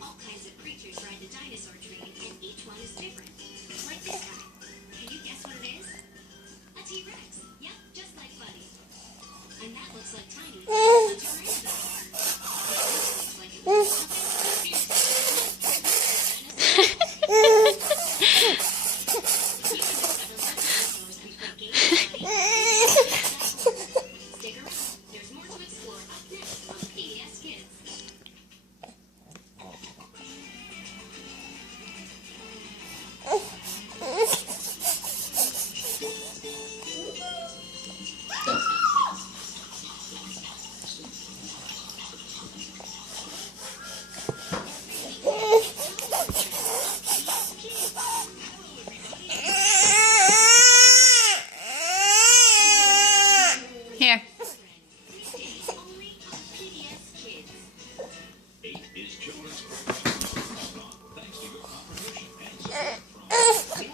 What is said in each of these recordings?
All kinds of creatures ride the dinosaur train, and each one is different. Like this guy. Can you guess what it is? A T-Rex. Yep, just like Buddy. And that looks like Tiny. A Tyrannosaurus. Like it was Stick around. There's more to explore up next on PBS Kids. Here. Only on PBS Kids. 8 is Children's Program. Thanks to your cooperation and support from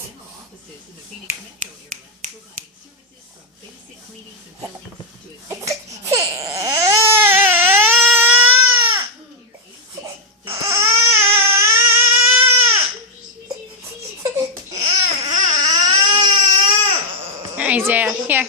Dental offices in the Phoenix metro area, providing services from basic cleanings and fillings to advanced Isaiah, here.